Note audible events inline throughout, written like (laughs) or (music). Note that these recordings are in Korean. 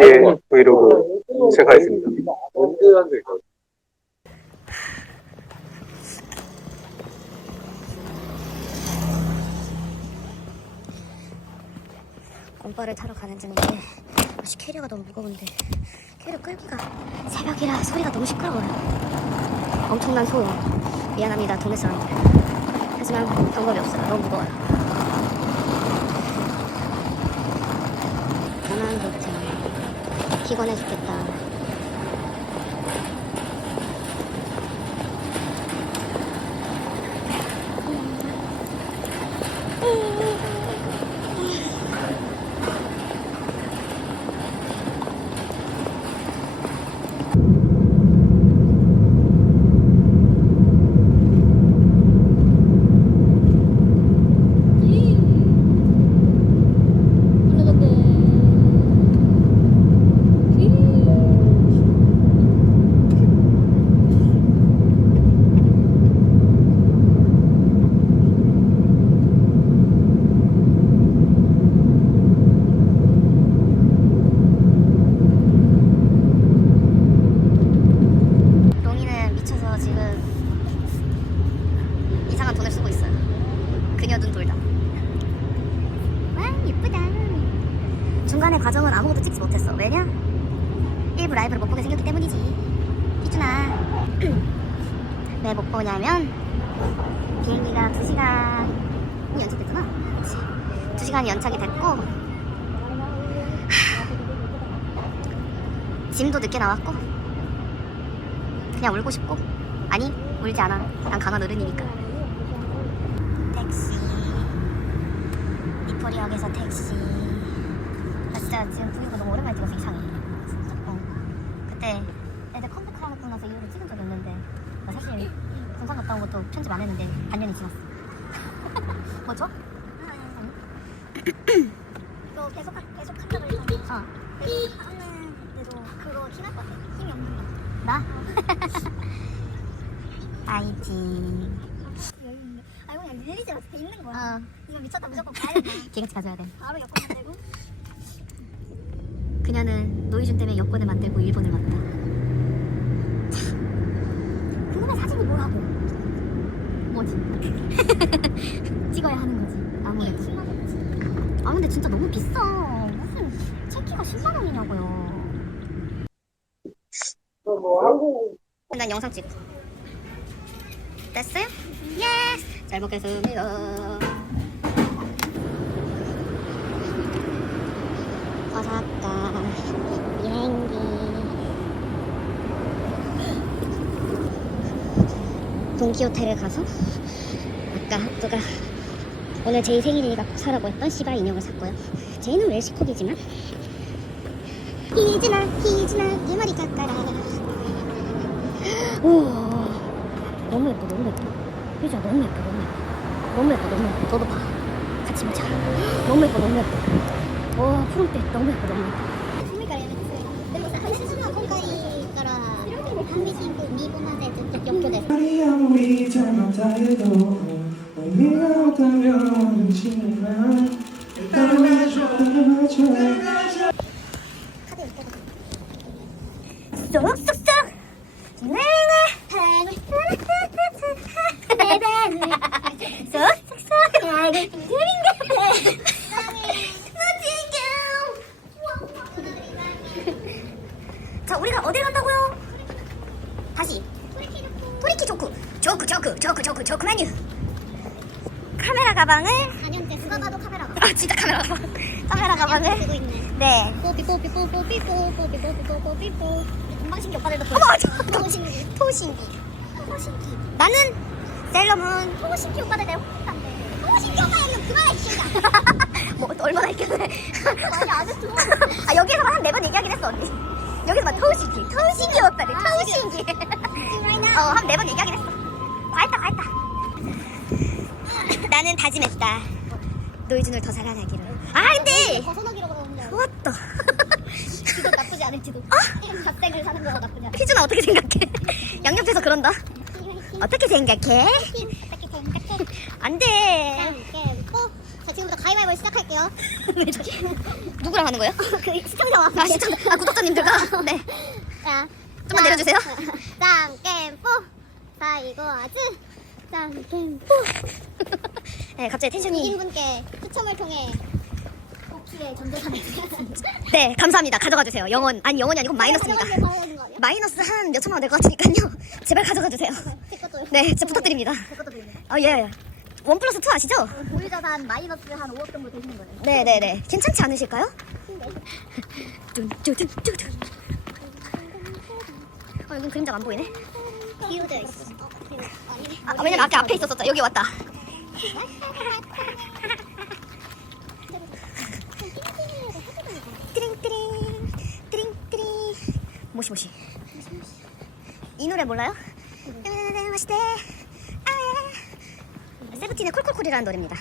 이렇게 브이로그 시작하겠습니다. 언제 한적 있어? 공바를 타러 가는 중인데 아씨 캐리어가 너무 무거운데 캐리어 끌기가 새벽이라 소리가 너무 시끄러워요. 엄청난 소음 미안합니다 동네 사람들. 하지만 방법이 없어요. 너무 무거워요 가만 보자 피곤해 죽겠다 롱이는 미쳐서 지금 이상한 돈을 쓰고 있어요. 그녀 눈 돌다. 와 예쁘다. 중간에 과정은 아무것도 찍지 못했어. 왜냐? 일부 라이브를 못 보게 생겼기 때문이지. 희준아. 왜 못 보냐면 비행기가 2시간이 연착됐잖아. 그치? 2시간이 연착이 됐고 하, 짐도 늦게 나왔고 그냥 울고 싶고 아니 울지 않아. 난 강한 어른이니까. 택시. 니포리역에서 택시. 나 진짜 지금 브이로그 너무 오랜만에 찍어서 이상해. 어. 그때 애들 컴백하고 나서 이후로 찍은 적이 없는데. 나 사실 군산 갔다 온 것도 편집 안 했는데 반년이 지났어. (laughs) 뭐죠? 이거 계속 하- 계속 한다고 했잖아. 어 계속 하는데도 그거 힘할 것 같아. 힘이 없는 거. 나? 파이팅 여유 있는. 아 이거 그냥 릴리즈 같은 게 있는 거야. 어 이거 미쳤다 무조건 기같이 가져야 돼 바로 여권 만들고. 그녀는 노이준 때문에 여권을 만들고 일본을 왔다 그놈의 사진이 뭐라고? 뭐지? (laughs) 찍어야 하는 거지 아무래도 10만 원이지. 아 근데 진짜 너무 비싸 무슨 체키가 10만 원이냐고요 뭐 한국 난 영상 찍어 됐어요? 예스 잘 먹겠습니다 오사카 비행기. 동키호테를 가서 아까 누가 오늘 제이 생일이니까 꼭 사라고 했던 시바 인형을 샀고요. 제이는 웰시콕이지만 희진아 희진아 내 머리 깎아라. 오 너무 예뻐 너무 예뻐. 효자 너무 예뻐 너무 예뻐. 너무 예뻐 너무 예뻐. 너도 봐. 같이 보자. 너무 예뻐 너무 예뻐 어 푸른빛 너무 예쁘다 아리 아무리 잘못다 해도 의미가 없다면 신을 날. 따라줘. 따라줘. 아니 아직 들어 아 여기서 한 네 번 얘기하긴 했어 언니. 여기서 막 토신기 토신기 오빠들 아, 토신기 어 한 네 번 얘기하긴 했어. 과했다 과했다. 나는 다짐했다. 노이준을 더 사랑하기로. 아 근데 벗어나기로 그러는데 그것도 그거 나쁘지 않을지도. 이런 갓생을 사는 거가 나쁘지 않아. 희준아 어떻게 생각해? 양옆에서 그런다? 어떻게 생각해? 어떻게 생각해? 안 돼 자, 이렇게 자 지금부터 가위바위보 시작 할게요 (laughs) 누구랑 하는 거예요? 그 시청자와 아 시청자, 아 구독자님들과 (laughs) 네. 자, 좀만 내려주세요. 짱겜뽀 사이고 아즈 짱겜뽀 네, 갑자기 텐션이. 이긴 분께 추첨을 통해 복수의 전도사를 드리겠습니다. 네, 감사합니다. 가져가 주세요. 영원 아니 영원이 아니고 마이너스입니다. 거 아니야? 마이너스 한 몇 천만 원 될 것 같으니까요. (laughs) 제발 가져가 주세요. 제 것도 네, 진짜 부탁드립니다. 제 것도 드립니다. 아 예. 원 플러스 투 아시죠? 보유자산 마이너스 한 5억 정도 되시는 거예요. 네, 네, 네. 괜찮지 않으실까요? 뚠뚠뚠뚠. 어, 여긴 그림자가 안 보이네. 비우되어 있어. 어. 아, 왜냐면 아까 앞에 있었었죠. 여기 왔다. 띠링띠링 띠링띠링 모시모시 이 노래 몰라요? 마시대 아예 세븐틴의 콜콜콜이라는 노래입니다.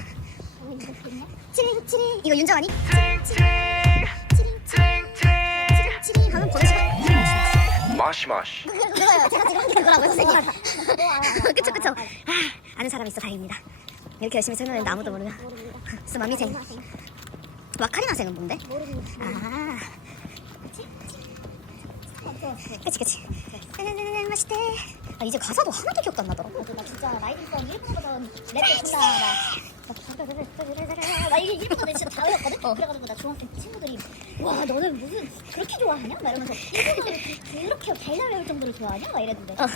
치링 치링. 이거 윤정 아니? 치링치링. 하면 보는 시간 마시 마시. 그거요 제가 지금 하는 거라고요 선생님. 그쵸 그쵸. 아, 아는 사람이 있어 다행입니다. 이렇게 열심히 설명했는데 아무도 모르면. 스마미생. 와카리마생은 뭔데? 아. 그치 그치 맛있대 아 이제 가사도 하나도 기억도 안 나더라 나 진짜 라이딩성 일본어 버전 랩도 존나 나. 나 이게 일본어 내 진짜 다 외웠거든? 그래가지고 나 중학생 친구들이 와 너는 무슨 그렇게 좋아하냐? 막 이러면서 일본어를 그렇게 발랄 외울 정도로 좋아하냐? 막 이랬는데 어.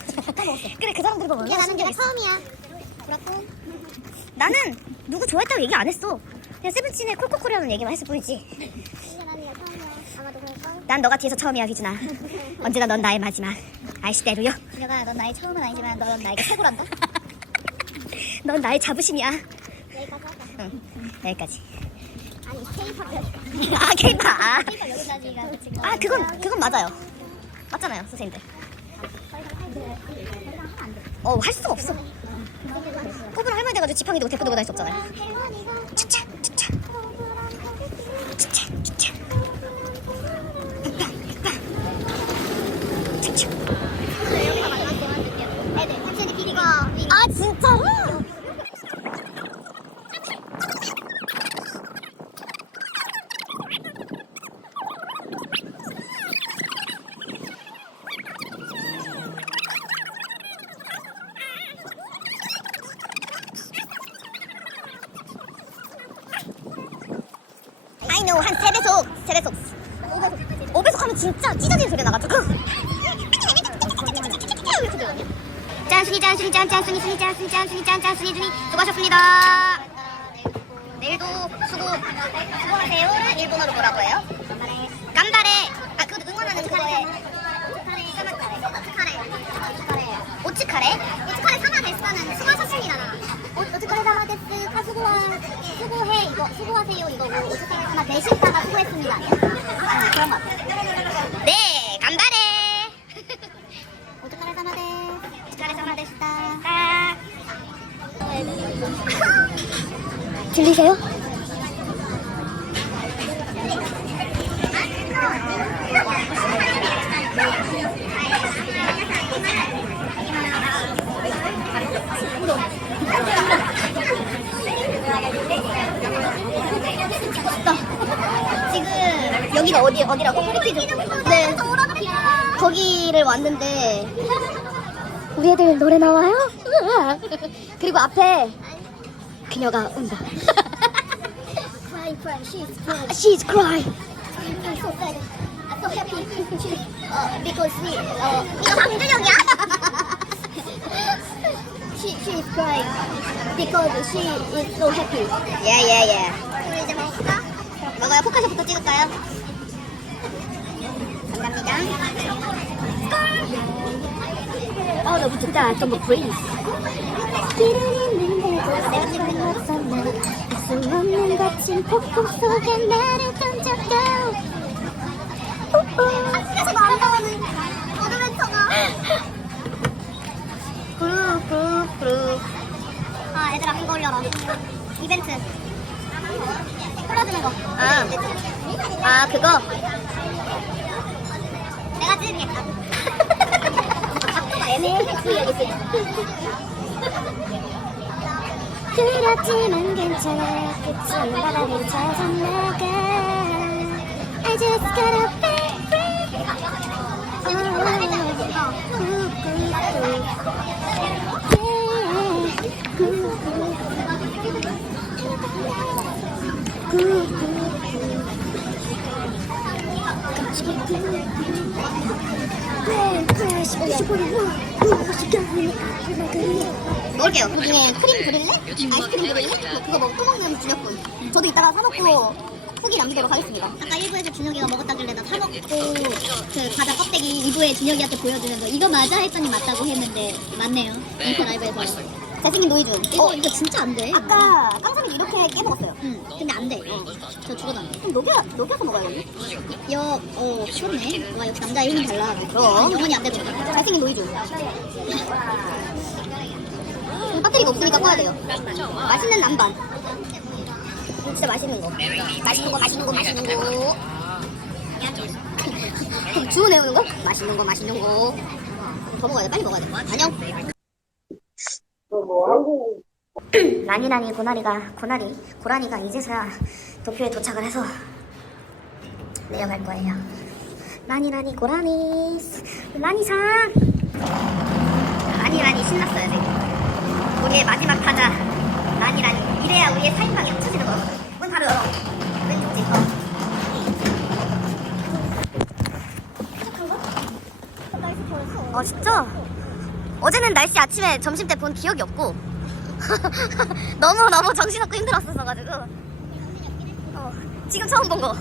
그래 그 사람들 보면 야 나는. 내가 처음이야 그렇고 나는 누구 좋아했다고 얘기 안 했어 그냥 세븐틴의 콜콜콜이라는 얘기만 했을 뿐이지 난 너가 뒤에서 처음이야 휘준아. 언제나 넌 나의 마지막. 아이시대로요? 준혁아 넌 나의 처음은 아니지만 넌 나에게 최고란다. (laughs) 넌 나의 자부심이야. 여기까지 하자 응 여기까지. 아니 K-pop 아 케이팝 아, K-pop. 여기까지가 지금 아 그건 그건 맞아요. 맞잖아요 선생님들. 어할 수가 없어. 호불호 할머니 돼가지고 지팡이도 데리고 들고 다닐 수 없잖아요 추차 추차 추차 추차 추차 여기서 만났으면 좋겠어 애들 한체는 비리가 아 진짜로? I know 한 3배속 3배속 5배속 5배속 하면 진짜 찢어지는 소리 나가지고. 짠순이 짠순이 짠 짠순이 순이 짠순이 짠순이 짠 짠순이 준이. 수고하셨습니다. 내일도 수고. 수고하세요를 일본어로 뭐라고 해요? 깜바레 아 그거 응원하는 그거에. 오츠카레. 오츠카레. 사마 데스는 수고하셨습니다. 오츠카레 사마 데스 카 수고하 수고해. 이거 수고하세요. 이거고 오츠카레 사마 데시카가 수고했습니다. 아, 그런 것 같아. 네 깜바레 오츠카레 사마 데스. 오츠카레 사마 데시다 아. 들리세요? 여기가 어디 어디라고? 네. 거기를 왔는데 우리 애들 노래 나와요? 그리고 앞에 그녀가 운다. Cry, she's crying. She's crying. I'm so sad. I'm so happy. She, uh, because we, uh, 이거 방준혁이야? she, she is crying because she is so happy. 예예예. 우리 이제 먹을까? 먹어요. 포카샷부터 찍을까요? 어 너무 좋다. 좀 브레이스. 없었나 수없는 거친 폭풍 속에 나를 던졌고 학교에서도 안 나오는 어드벤처가 그룹 그룹 그룹. 아 얘들아 그거 올려라 이벤트 풀어주는 거 아. 아 그거. 그렇지만 괜찮아. 끝은 바람이 찾아나가. I just gotta be free. 먹을게요. 그 중에 크림 브릴레? 아이스크림 브릴레? 뭐 그거 먹고 또 먹는 준혁군. 저도 이따가 사먹고 후기 남기도록 하겠습니다. 아까 1부에서 준혁이가 먹었다길래 나 사먹고 그 과자 껍데기 2부에 준혁이한테 보여주면서 이거 맞아 했더니 맞다고 했는데 맞네요. 인터 라이브에서. 잘생긴 노이준. 이거, 이거 진짜 안 돼. 아까 깡삼이 이렇게 깨먹었어요. 응. 근데 안 돼. 저 죽어도 안 돼. 그럼 녹여, 녹여서 먹어야겠네. 여, 어, 그렇네. 와, 역시 남자 이름은 달라. 그럼. 영원히 안 되거든. 잘생긴 노이준. 배터리가 없으니까 꺼야 돼요. 맛있는 남반. 진짜 맛있는 거. 맛있는 거, 맛있는 거, 맛있는 거. 그럼 주문 외우는 거? 맛있는 거, 맛있는 거. 더 먹어야 돼, 빨리 먹어야 돼. 안녕. 뭐 한국 라니라니 고나리가 고나리 고라니가 이제서야 도쿄에 도착을 해서 내려갈 거예요. 라니라니 고라니 라니상 라니라니 신났어요 지금. 우리의 마지막 타자 라니라니 이래야 우리의 사인방이 합쳐지는 거. 문 바로 열어. 왼쪽 집. 어. 어 진짜? 어제는 날씨 아침에 점심 때 본 기억이 없고 (laughs) 너무 너무 정신없고 힘들었었어가지고 어, 지금 처음 본 거.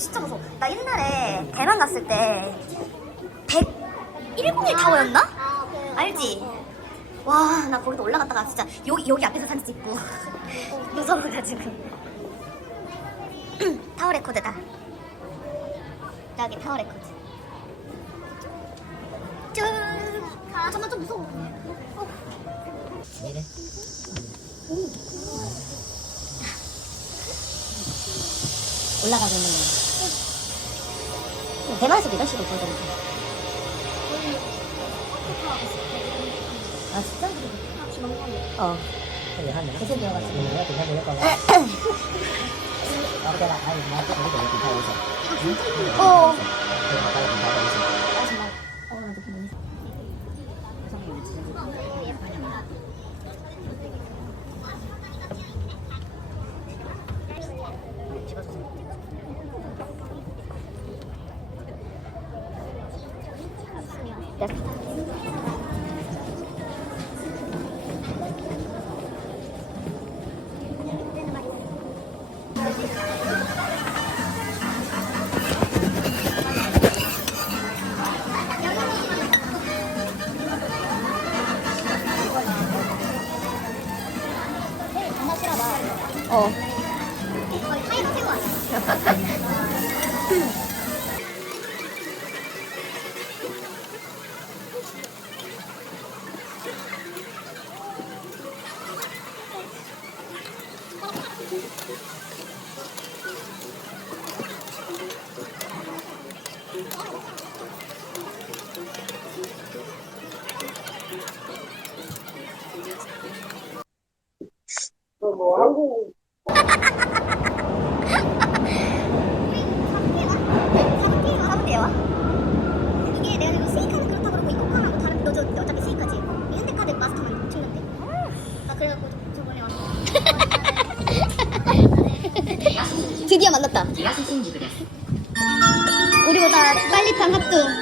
진짜 무서워. 나 옛날에 대만 갔을 때101 타워였나? 알지? 와, 나 거기도 올라갔다가 진짜 여기, 여기 앞에서 사진 찍고 (laughs) 무서워가지고. (clears throat) 타워 레코드다. 여기 타워 레코드. 쭉. 아, 잠깐 좀 무서워. 올라가고 있는 거야. 대만에서도 이런 식으로 보여줬는데. 아, 진짜? 어. 계속 배워가지고. 어. 아, 정말. 어. 우리보다 빨리 탄 합도.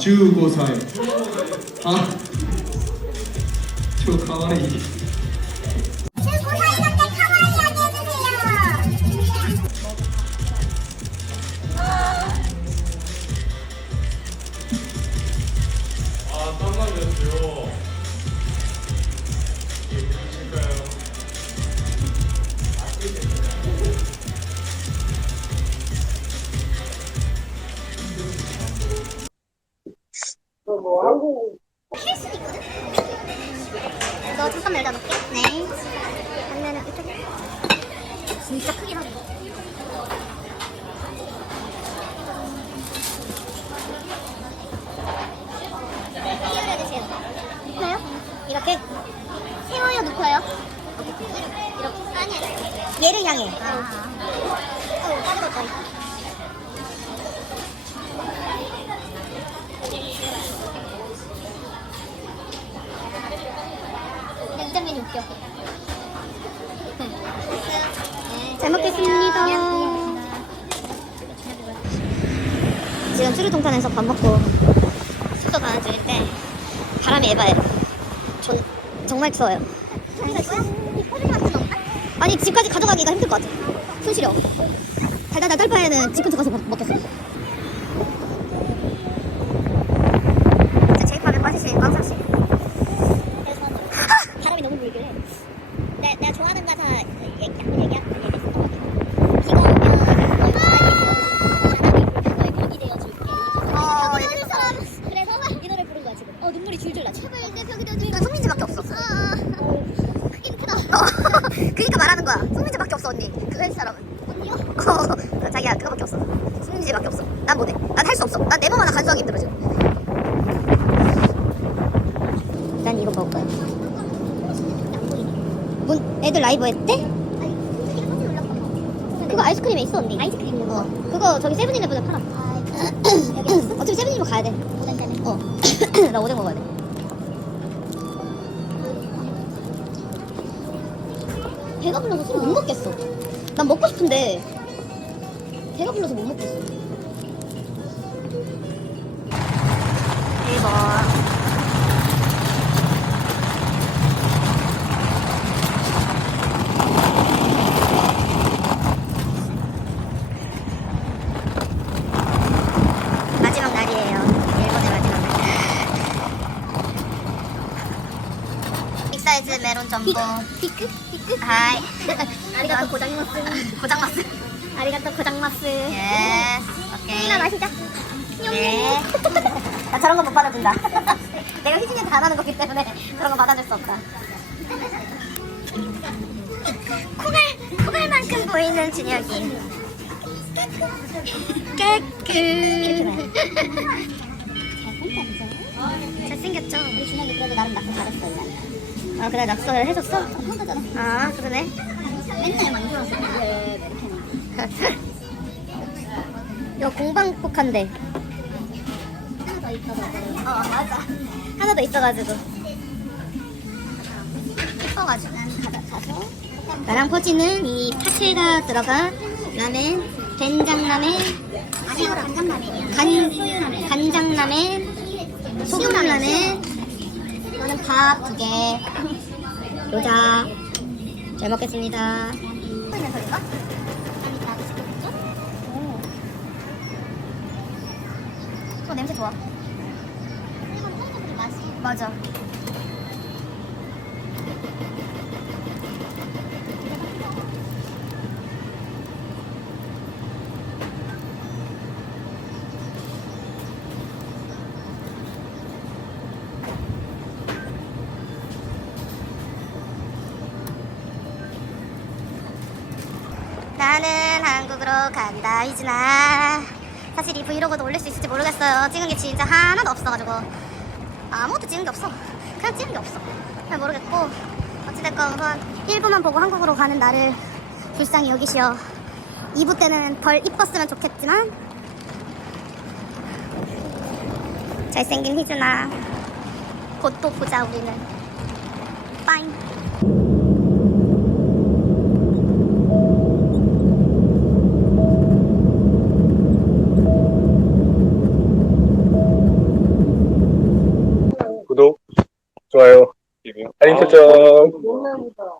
15歳。あ超かわいい。 뭐 한국 너 잠깐 놓을게. 네. 그러면은 이렇게. 진짜 크긴 하네. 끼워야 되세요. 높아요? 이렇게? 세워요, 높아요? 이렇게? 아니야. 얘를 향해. 아. 어, 빠져봤다. 근데 이 장면이 웃겨. 잘 먹겠습니다. 지금 수류동탄에서 밥 먹고 숙소 가는 중인데 바람이 에바예요. 전 정말 추워요. 아니 집까지 가져가기가 힘들 것 같아. 손 시려. 달달달 떨바에는 집 근처 가서 먹- 먹겠어. 자, 제이팝에 빠지신 광상 씨. 바람이 너무 불길해. 내, 내가 좋아하는 가사 그 얘기, 한번 얘기, 한번 얘기했었던 것 같아. 비가 오면 너의 바람이 불면 너의 벽이 되어줄게. 어, 얘기했어. 그래서 이 노래 부른 거야, 지금. 어, 눈물이 줄줄 나. 제발 내 벽이 되어줄게. 송민지밖에 없어. 아, 크긴 크다. 그니까 말하는 거야. 송민지밖에 없어, 언니. 그 헬스 사람은. 언니요? (laughs) 어, 자기야, 그거밖에 없어. 송민지밖에 없어. 난 못해. 난 할 수 없어. 난 내 몸 하나 간수하기 힘들어, 지금. 난 이거 먹을 거야. 문 애들 라이브 했대? 그거 아이스크림에 있어 언니 아이스크림 어 그거 저기 세븐일레븐에 팔아 (clears throat) 어차피 세븐일레븐 가야 돼 어 나 (clears throat) 오뎅 먹어야 돼 배가 불러서 술 못 먹겠어 난 먹고 싶은데 배가 불러서 못 먹겠어 1번 마지막 날이에요. 일본의 마지막 날. 빅사이즈 메론 전복. 비크? 하이. 아리가또 고장마스. 고장마스. 아리가또 고장마스. 예. 오케이. 하나 마시자. 예. 나 저런 거 못 받아준다. (laughs) 내가 희진이한테 안 하는 거기 때문에 그런 거 받아줄 수 없다. 코갈, 코갈만큼 보이는 진혁이. 깨끗. 잘생겼죠? 우리 준혁이 그래도 나름 낙서 잘했어, 아, 그래, 낙서를 해줬어? 한거잖아. 아, 그러네. 맨날. 네, 이렇게. 이거 공방복한데. 하나 더 있어서. 어, 맞아. 하나 더 있어가지고. 예뻐가지고. 가서. 나랑 포지는 이 파채가 들어간 라멘, 된장라멘, 간장라멘이야. 간, 간장라멘, 소금라멘. 이거는 밥 두 개. 요자. 잘 먹겠습니다. 어, 냄새 좋아. 맞아. 간다 이진아 사실 이 브이로그도 올릴 수 있을지 모르겠어요. 찍은 게 진짜 하나도 없어가지고 아무것도 찍은 게 없어. 그냥 찍은 게 없어. 잘 모르겠고 어찌됐건 우선 1부만 보고 한국으로 가는 나를 불쌍히 여기시어. 2부 때는 덜 이뻤으면 좋겠지만 잘생긴 희준아 곧 또 보자 우리는 빠잉 좋아요. 예. 알림 설정. 아, 아, 뭐, 뭐, 뭐,